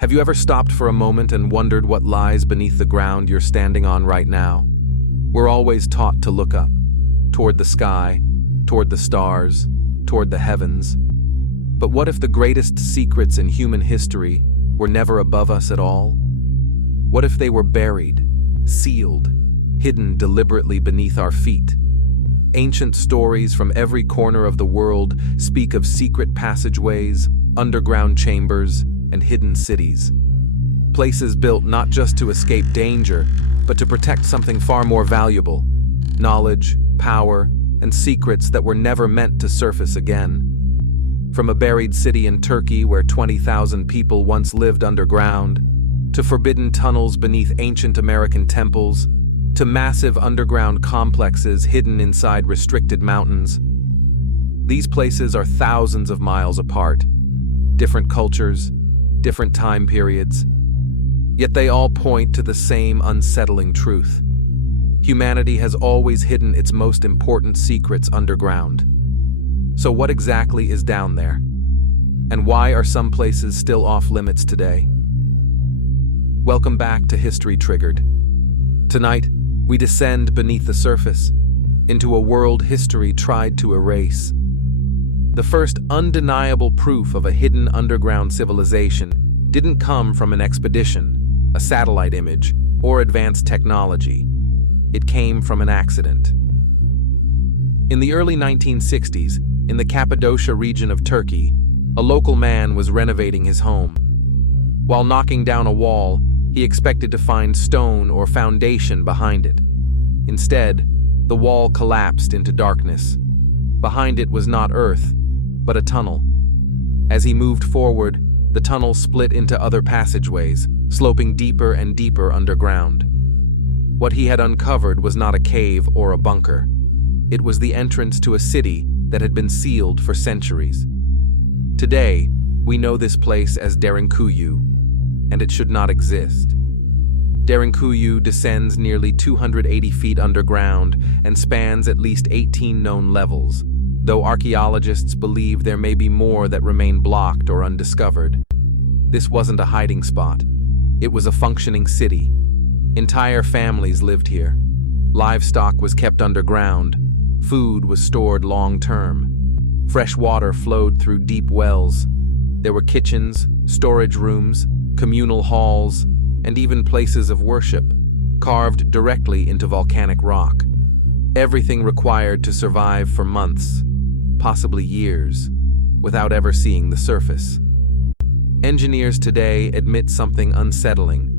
Have you ever stopped for a moment and wondered what lies beneath the ground you're standing on right now? We're always taught to look up, toward the sky, toward the stars, toward the heavens. But what if the greatest secrets in human history were never above us at all? What if they were buried, sealed, hidden deliberately beneath our feet? Ancient stories from every corner of the world speak of secret passageways, underground chambers, and hidden cities. Places built not just to escape danger, but to protect something far more valuable: knowledge, power, and secrets that were never meant to surface again. From a buried city in Turkey where 20,000 people once lived underground, to forbidden tunnels beneath ancient American temples, to massive underground complexes hidden inside restricted mountains. These places are thousands of miles apart, different cultures, different time periods, yet they all point to the same unsettling truth. Humanity has always hidden its most important secrets underground. So what exactly is down there? And why are some places still off limits today? Welcome back to History Triggered. Tonight, we descend beneath the surface, into a world history tried to erase. The first undeniable proof of a hidden underground civilization didn't come from an expedition, a satellite image, or advanced technology. It came from an accident. In the early 1960s, in the Cappadocia region of Turkey, a local man was renovating his home. While knocking down a wall, he expected to find stone or foundation behind it. Instead, the wall collapsed into darkness. Behind it was not earth, but a tunnel. As he moved forward, the tunnel split into other passageways, sloping deeper and deeper underground. What he had uncovered was not a cave or a bunker. It was the entrance to a city that had been sealed for centuries. Today, we know this place as Derinkuyu, and it should not exist. Derinkuyu descends nearly 280 feet underground and spans at least 18 known levels, though archaeologists believe there may be more that remain blocked or undiscovered. This wasn't a hiding spot. It was a functioning city. Entire families lived here. Livestock was kept underground. Food was stored long-term. Fresh water flowed through deep wells. There were kitchens, storage rooms, communal halls, and even places of worship, carved directly into volcanic rock. Everything required to survive for months, possibly years, without ever seeing the surface. Engineers today admit something unsettling.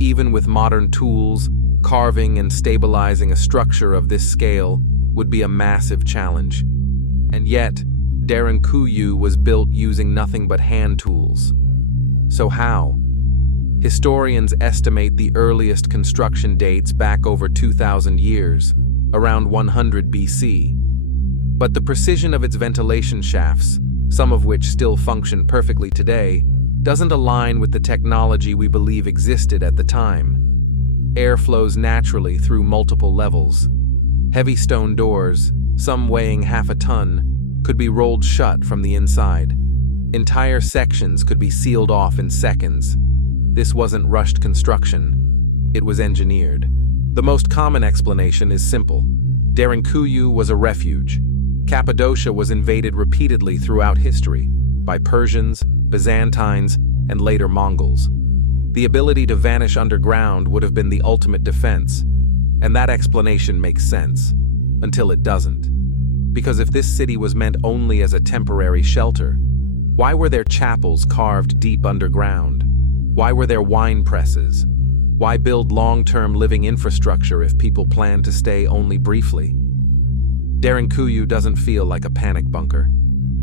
Even with modern tools, carving and stabilizing a structure of this scale would be a massive challenge. And yet, Derinkuyu was built using nothing but hand tools. So how? Historians estimate the earliest construction dates back over 2,000 years, around 100 BC. But the precision of its ventilation shafts, some of which still function perfectly today, doesn't align with the technology we believe existed at the time. Air flows naturally through multiple levels. Heavy stone doors, some weighing half a ton, could be rolled shut from the inside. Entire sections could be sealed off in seconds. This wasn't rushed construction. It was engineered. The most common explanation is simple. Derinkuyu was a refuge. Cappadocia was invaded repeatedly throughout history by Persians, Byzantines, and later Mongols. The ability to vanish underground would have been the ultimate defense, and that explanation makes sense, until it doesn't. Because if this city was meant only as a temporary shelter, why were there chapels carved deep underground? Why were there wine presses? Why build long-term living infrastructure if people plan to stay only briefly? Derinkuyu doesn't feel like a panic bunker.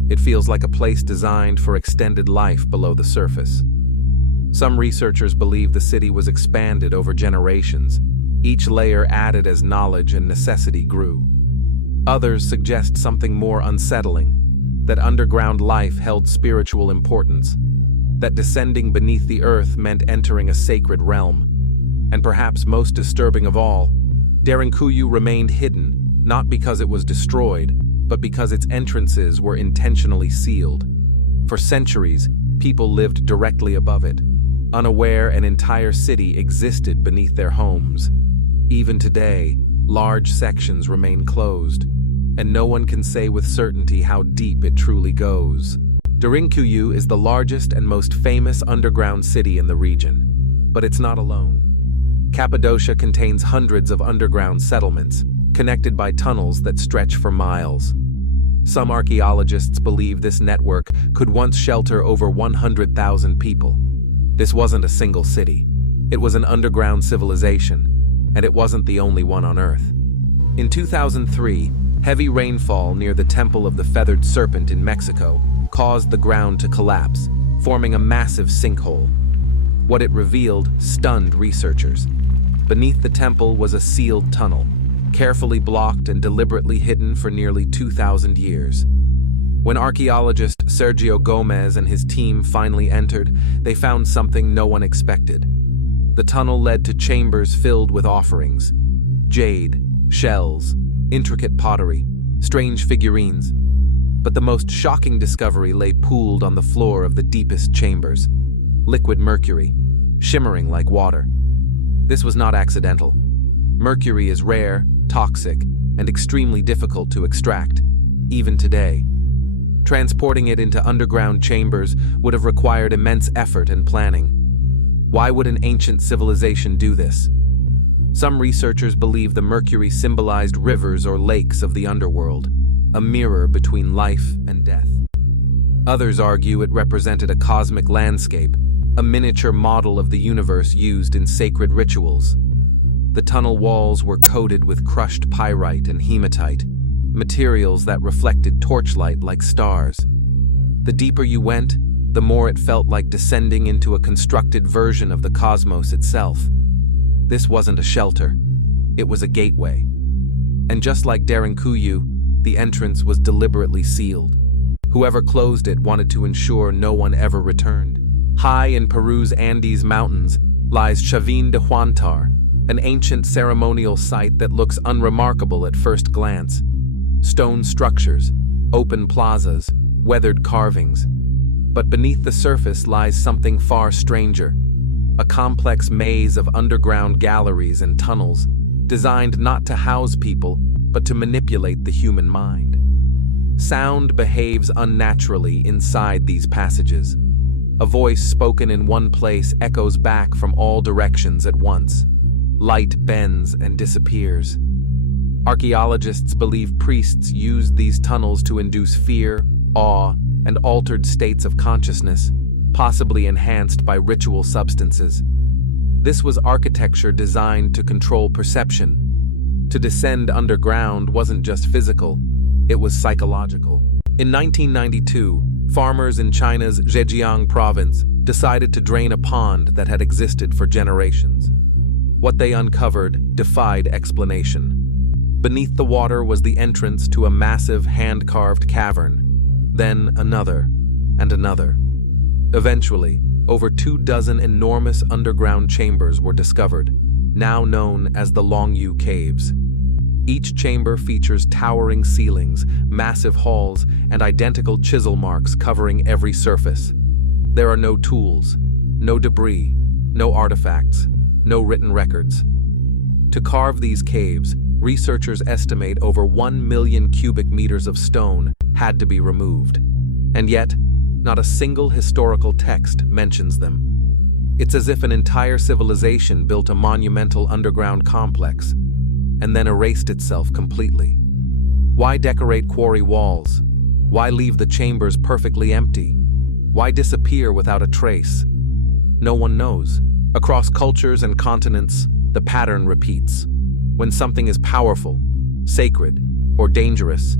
It feels like a place designed for extended life below the surface. Some researchers believe the city was expanded over generations, each layer added as knowledge and necessity grew. Others suggest something more unsettling, that underground life held spiritual importance, that descending beneath the earth meant entering a sacred realm. And perhaps most disturbing of all, Derinkuyu remained hidden, not because it was destroyed, but because its entrances were intentionally sealed. For centuries, people lived directly above it, unaware an entire city existed beneath their homes. Even today, large sections remain closed, and no one can say with certainty how deep it truly goes. Derinkuyu is the largest and most famous underground city in the region, but it's not alone. Cappadocia contains hundreds of underground settlements, connected by tunnels that stretch for miles. Some archaeologists believe this network could once shelter over 100,000 people. This wasn't a single city. It was an underground civilization, and it wasn't the only one on Earth. In 2003, heavy rainfall near the Temple of the Feathered Serpent in Mexico caused the ground to collapse, forming a massive sinkhole. What it revealed stunned researchers. Beneath the temple was a sealed tunnel, carefully blocked and deliberately hidden for nearly 2,000 years. When archaeologist Sergio Gomez and his team finally entered, they found something no one expected. The tunnel led to chambers filled with offerings: jade, shells, intricate pottery, strange figurines. But the most shocking discovery lay pooled on the floor of the deepest chambers: liquid mercury, shimmering like water. This was not accidental. Mercury is rare, toxic, and extremely difficult to extract, even today. Transporting it into underground chambers would have required immense effort and planning. Why would an ancient civilization do this? Some researchers believe the mercury symbolized rivers or lakes of the underworld, a mirror between life and death. Others argue it represented a cosmic landscape, a miniature model of the universe used in sacred rituals. The tunnel walls were coated with crushed pyrite and hematite, materials that reflected torchlight like stars. The deeper you went, the more it felt like descending into a constructed version of the cosmos itself. This wasn't a shelter, it was a gateway. And just like Derinkuyu, the entrance was deliberately sealed. Whoever closed it wanted to ensure no one ever returned. High in Peru's Andes Mountains lies Chavin de Huantar, an ancient ceremonial site that looks unremarkable at first glance. Stone structures, open plazas, weathered carvings. But beneath the surface lies something far stranger, a complex maze of underground galleries and tunnels, designed not to house people, but to manipulate the human mind. Sound behaves unnaturally inside these passages. A voice spoken in one place echoes back from all directions at once. Light bends and disappears. Archaeologists believe priests used these tunnels to induce fear, awe, and altered states of consciousness, possibly enhanced by ritual substances. This was architecture designed to control perception. To descend underground wasn't just physical, it was psychological. In 1992, farmers in China's Zhejiang province decided to drain a pond that had existed for generations. What they uncovered defied explanation. Beneath the water was the entrance to a massive hand-carved cavern, then another and another. Eventually, over 24 enormous underground chambers were discovered, now known as the Longyou Caves. Each chamber features towering ceilings, massive halls, and identical chisel marks covering every surface. There are no tools, no debris, no artifacts, no written records. To carve these caves, researchers estimate over 1 million cubic meters of stone had to be removed. And yet, not a single historical text mentions them. It's as if an entire civilization built a monumental underground complex and then erased itself completely. Why decorate quarry walls? Why leave the chambers perfectly empty? Why disappear without a trace? No one knows. Across cultures and continents, the pattern repeats. When something is powerful, sacred, or dangerous,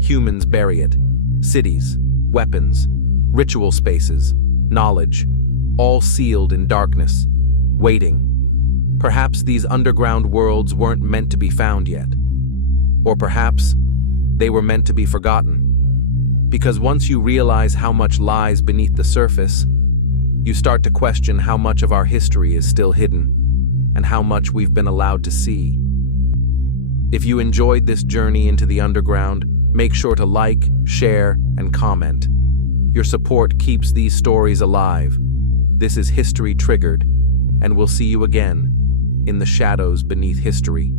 humans bury it. Cities, weapons, ritual spaces, knowledge, all sealed in darkness, waiting. Perhaps these underground worlds weren't meant to be found yet. Or perhaps they were meant to be forgotten. Because once you realize how much lies beneath the surface, you start to question how much of our history is still hidden, and how much we've been allowed to see. If you enjoyed this journey into the underground, make sure to like, share, and comment. Your support keeps these stories alive. This is History Triggered, and we'll see you again in the shadows beneath history.